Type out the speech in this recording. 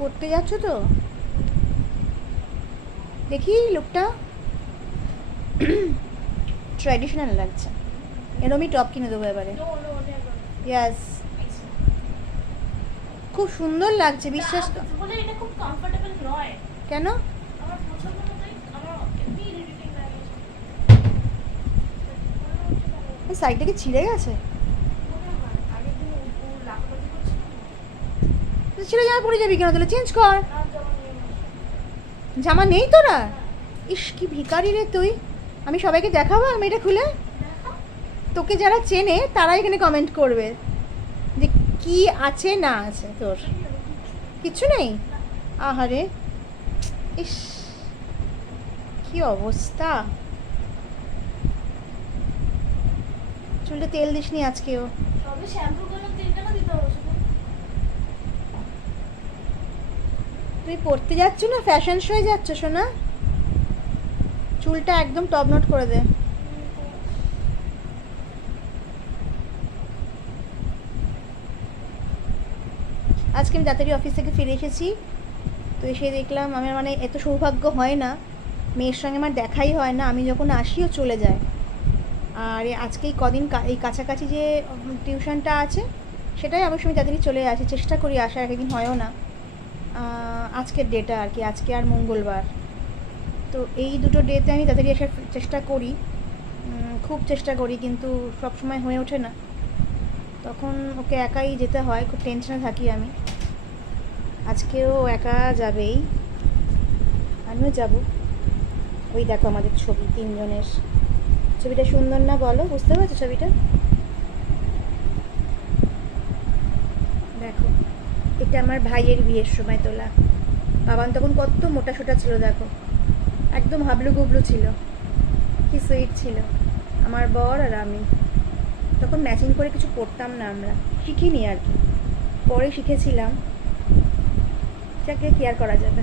পড়তে যাচ্ছ তো? দেখি লুকটা ট্র্যাডিশনাল লাগছে। এরমই টপ কিনে দেবো এবারে। ইয়াস, খুব সুন্দর লাগছে, বিশ্বাস কর। বলে এটা খুব কমফোর্টেবল নয়। কেন? আমার পছন্দ মতোই, আমার এমনি ইরিটেটিং লাগে। এই সাইডটা কি ছিঁড়ে গেছে? মনে হয় আগের দিন ও লাফালাফি করছিল না? ছিঁড়ে জামা পরে যাবি কেন? তাহলে চেঞ্জ কর। আর যেমন নিয়ে আসে। জামা নেই তোরা? ইস, কি ভিখারি রে তুই। আমি সবাইকে দেখাবো আমি এটা খুলে? দেখা তোকে যারা চেনে তারা এখানে কমেন্ট করবে যে কি আছে না আছে তোর। কিচ্ছু নেই? আহারে, ইস, কি অবস্থা। চুলটা তেল দিসনি আজকেও? সবে শ্যাম্পু করলাম, তেল কেন দিতে হবে শুধু? তুমি পড়তে যাচ্ছ না ফ্যাশন শোয়ে যাচ্ছ সোনা? চুলটা একদম টপ নট করে দে। আজকে আমি তাড়াতাড়ি অফিস থেকে ফিরে এসেছি, তো এসে দেখলাম আমার মানে এত সৌভাগ্য হয় না, মেয়ের সঙ্গে আমার দেখাই হয় না, আমি যখন আসিও চলে যায়। আর আজকে এই কদিন এই কাছাকাছি যে টিউশনটা আছে সেটাই অবশ্য আমি তাড়াতাড়ি চলে আসি, চেষ্টা করি আসার, একদিন হয়ও না। আজকের ডেটা আর কি, আজকে আর মঙ্গলবার, তো এই দুটো ডেতে আমি তাড়াতাড়ি আসার চেষ্টা করি, খুব চেষ্টা করি, কিন্তু সব সময় হয়ে ওঠে না, তখন ওকে একাই যেতে হয়, খুব টেনশনে থাকি আমি। আজকেও একা যাবেই, আমিও যাব। ওই দেখো আমাদের ছবি তিনজনের, ছবিটা সুন্দর না বলো? বুঝতে পারছো ছবিটা? দেখো, এটা আমার ভাইয়ের বিয়ের সময় তোলা। বাবান তখন কত মোটা সোটা ছিল দেখো, একদম হাবলু গুবলু ছিল, কি সুইট ছিল আমার বর আর আমি। তখন ম্যাচিং করে কিছু পরতাম না, আমরা শিখিনি আর কি, পরে শিখেছিলাম, যাকে কেয়ার করা যাবে।